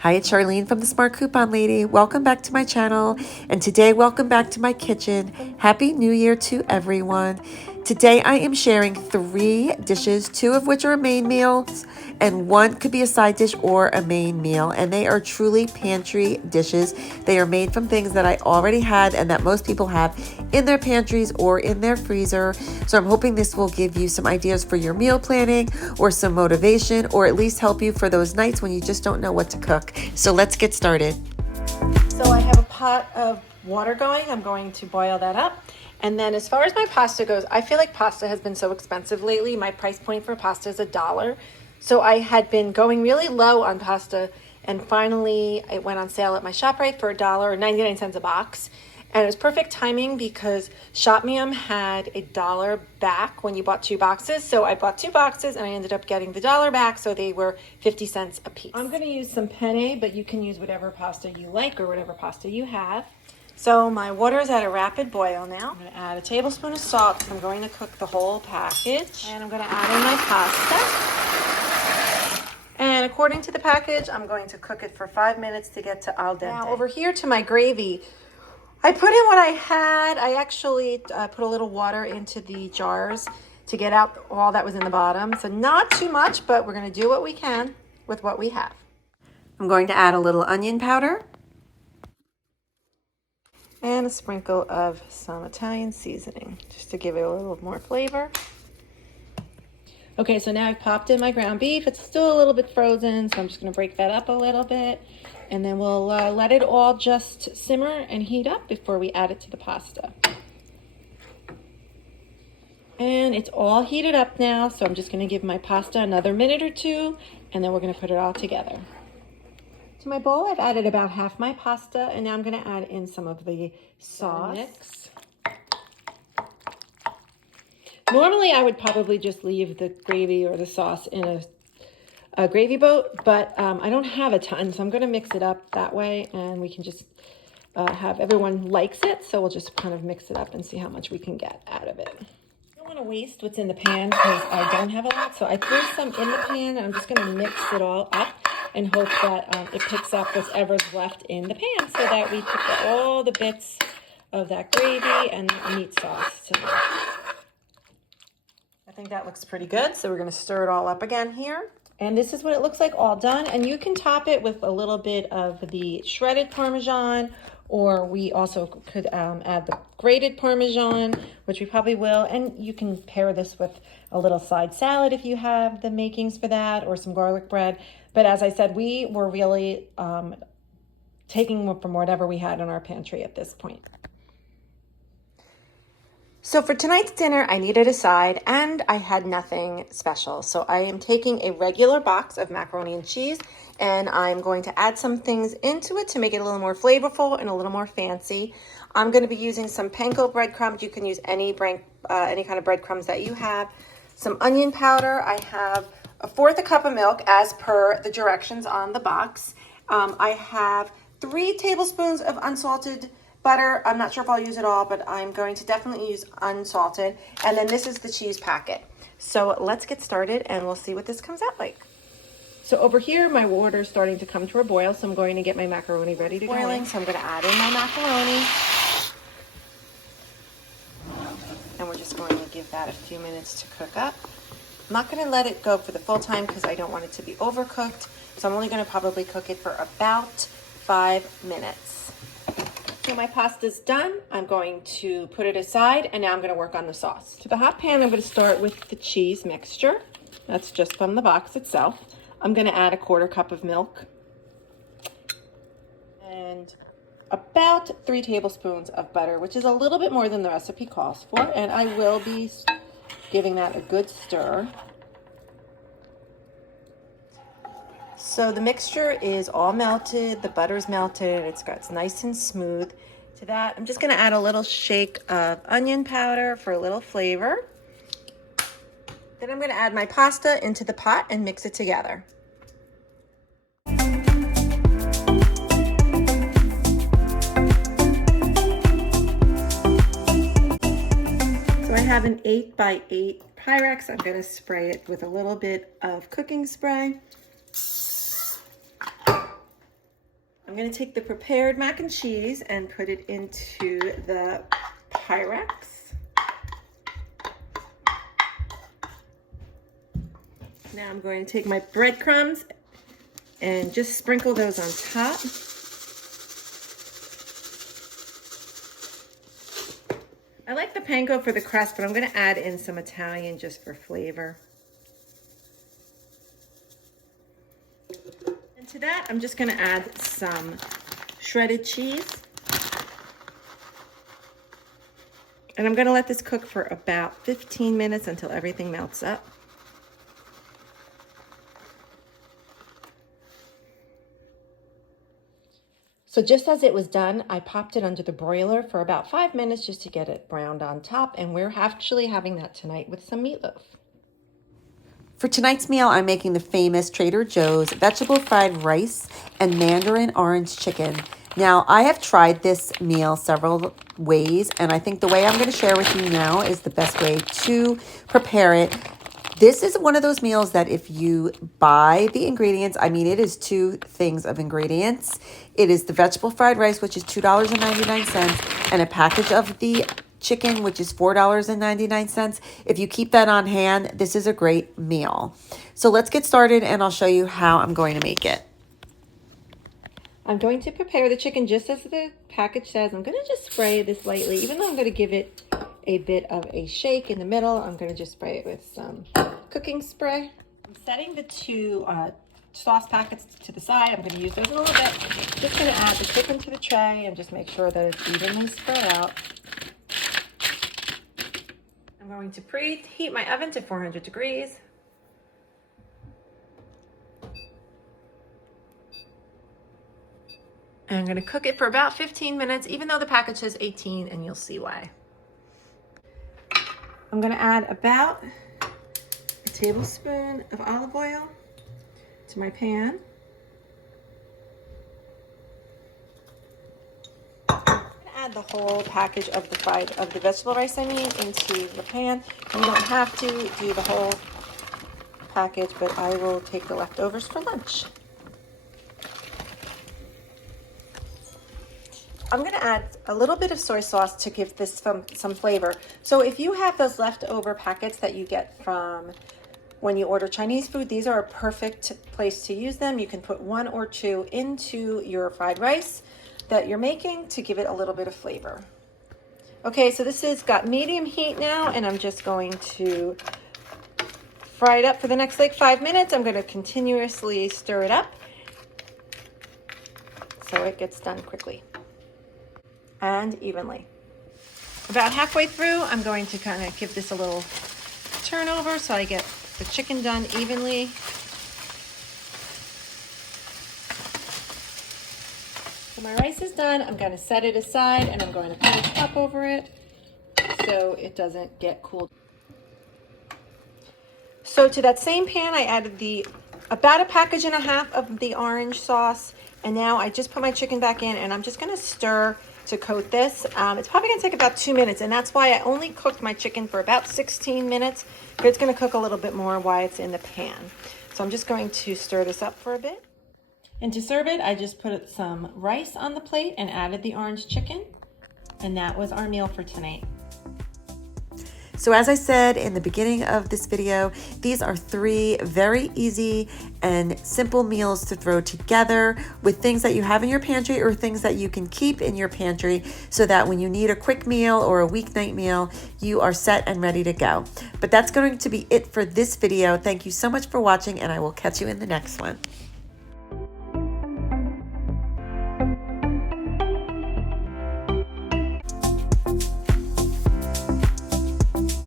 Hi, it's Charlene from the Smart Coupon Lady. Welcome back to my channel. And today, welcome back to my kitchen. Happy New Year to everyone. Today, I am sharing 3 dishes, 2 of which are main meals, and 1 could be a side dish or a main meal. And they are truly pantry dishes. They are made from things that I already had and that most people have in their pantries or in their freezer. So I'm hoping this will give you some ideas for your meal planning or some motivation, or at least help you for those nights when you just don't know what to cook. So let's get started. So I have a pot of water going. I'm going to boil that up. And then as far as my pasta goes, I feel like pasta has been so expensive lately. My price point for pasta is $1. So I had been going really low on pasta, and finally it went on sale at my ShopRite for $1 or 99 cents a box. And it was perfect timing because Shopmium had $1 back when you bought 2 boxes. So I bought 2 boxes and I ended up getting the $1 back. So they were 50 cents a piece. I'm going to use some penne, but you can use whatever pasta you like or whatever pasta you have. So my water is at a rapid boil now. I'm going to add a tablespoon of salt. I'm going to cook the whole package. And I'm going to add in my pasta. And according to the package, I'm going to cook it for 5 minutes to get to al dente. Now over here to my gravy, I put in what I had. I actually put a little water into the jars to get out all that was in the bottom. So not too much, but we're going to do what we can with what we have. I'm going to add a little onion powder. And a sprinkle of some Italian seasoning, just to give it a little more flavor. Okay, so now I've popped in my ground beef. It's still a little bit frozen, so I'm just going to break that up a little bit. And then we'll let it all just simmer and heat up before we add it to the pasta. And it's all heated up now, so I'm just going to give my pasta another minute or 2, and then we're going to put it all together. To my bowl, I've added about half my pasta, and now I'm going to add in some of the sauce. Mix. Normally, I would probably just leave the gravy or the sauce in a gravy boat, but I don't have a ton, so I'm going to mix it up that way, and we can just have everyone likes it, so we'll just kind of mix it up and see how much we can get out of it. I don't want to waste what's in the pan because I don't have a lot, so I threw some in the pan, and I'm just going to mix it all up and hope that it picks up whatever's left in the pan so that we put all the bits of that gravy and that meat sauce tonight. I think that looks pretty good, so we're going to stir it all up again here. And this is what it looks like all done. And you can top it with a little bit of the shredded Parmesan, or we also could add the grated Parmesan, which we probably will. And you can pair this with a little side salad if you have the makings for that, or some garlic bread. But as I said, we were really taking from whatever we had in our pantry at this point. So for tonight's dinner, I needed a side and I had nothing special. So I am taking a regular box of macaroni and cheese, and I'm going to add some things into it to make it a little more flavorful and a little more fancy. I'm going to be using some panko breadcrumbs. You can use any kind of breadcrumbs that you have. Some onion powder. I have 1/4 cup of milk as per the directions on the box. I have 3 tablespoons of unsalted butter. I'm not sure if I'll use it all, but I'm going to definitely use unsalted. And then this is the cheese packet. So let's get started and we'll see what this comes out like. So over here, my water is starting to come to a boil, so I'm going to get my macaroni ready to boil. So I'm going to add in my macaroni. And we're just going to give that a few minutes to cook up. I'm not going to let it go for the full time because I don't want it to be overcooked. So I'm only going to probably cook it for about 5 minutes. So my pasta's done. I'm going to put it aside, and now I'm going to work on the sauce. To the hot pan, I'm going to start with the cheese mixture. That's just from the box itself. I'm going to add 1/4 cup of milk and about 3 tablespoons of butter, which is a little bit more than the recipe calls for, and I will be giving that a good stir. So the mixture is all melted, the butter's melted, it's nice and smooth. To that, I'm just going to add a little shake of onion powder for a little flavor. Then I'm going to add my pasta into the pot and mix it together. So I have an 8x8 Pyrex. I'm going to spray it with a little bit of cooking spray. I'm going to take the prepared mac and cheese and put it into the Pyrex. Now I'm going to take my breadcrumbs and just sprinkle those on top. I like the panko for the crust, but I'm going to add in some Italian just for flavor. And to that, I'm just going to add some shredded cheese. And I'm going to let this cook for about 15 minutes until everything melts up. So just as it was done, I popped it under the broiler for about 5 minutes just to get it browned on top. And we're actually having that tonight with some meatloaf. For tonight's meal, I'm making the famous Trader Joe's vegetable fried rice and mandarin orange chicken. Now, I have tried this meal several ways, and I think the way I'm going to share with you now is the best way to prepare it. This is one of those meals that if you buy the ingredients, I mean, it is 2 things of ingredients. It is the vegetable fried rice, which is $2.99, and a package of the chicken, which is $4.99. If you keep that on hand, this is a great meal. So let's get started, and I'll show you how I'm going to make it. I'm going to prepare the chicken just as the package says. I'm going to just spray this lightly, even though I'm going to give it a bit of a shake in the middle. I'm going to just spray it with some cooking spray. I'm setting the 2 sauce packets to the side. I'm going to use those in a little bit. Just going to add the chicken to the tray and just make sure that it's evenly spread out. I'm going to preheat my oven to 400 degrees. And I'm going to cook it for about 15 minutes, even though the package says 18, and you'll see why. I'm going to add about a tablespoon of olive oil to my pan. I'm going to add the whole package of the vegetable rice into the pan. You don't have to do the whole package, but I will take the leftovers for lunch. I'm going to add a little bit of soy sauce to give this some flavor. So if you have those leftover packets that you get from when you order Chinese food, these are a perfect place to use them. You can put 1 or 2 into your fried rice that you're making to give it a little bit of flavor. Okay, so this has got medium heat now, and I'm just going to fry it up for the next like 5 minutes. I'm going to continuously stir it up so it gets done quickly and evenly. About halfway through, I'm going to kind of give this a little turn over so I get the chicken done evenly. So my rice is done. I'm going to set it aside and I'm going to put a top over it so it doesn't get cooled. So to that same pan, I added about a package and a half of the orange sauce, and now I just put my chicken back in, and I'm just going to stir to coat this. It's probably going to take about 2 minutes, and that's why I only cooked my chicken for about 16 minutes, but it's going to cook a little bit more while it's in the pan. So I'm just going to stir this up for a bit. And to serve it, I just put some rice on the plate and added the orange chicken, and that was our meal for tonight. So as I said in the beginning of this video, these are 3 very easy and simple meals to throw together with things that you have in your pantry or things that you can keep in your pantry so that when you need a quick meal or a weeknight meal, you are set and ready to go. But that's going to be it for this video. Thank you so much for watching, and I will catch you in the next one.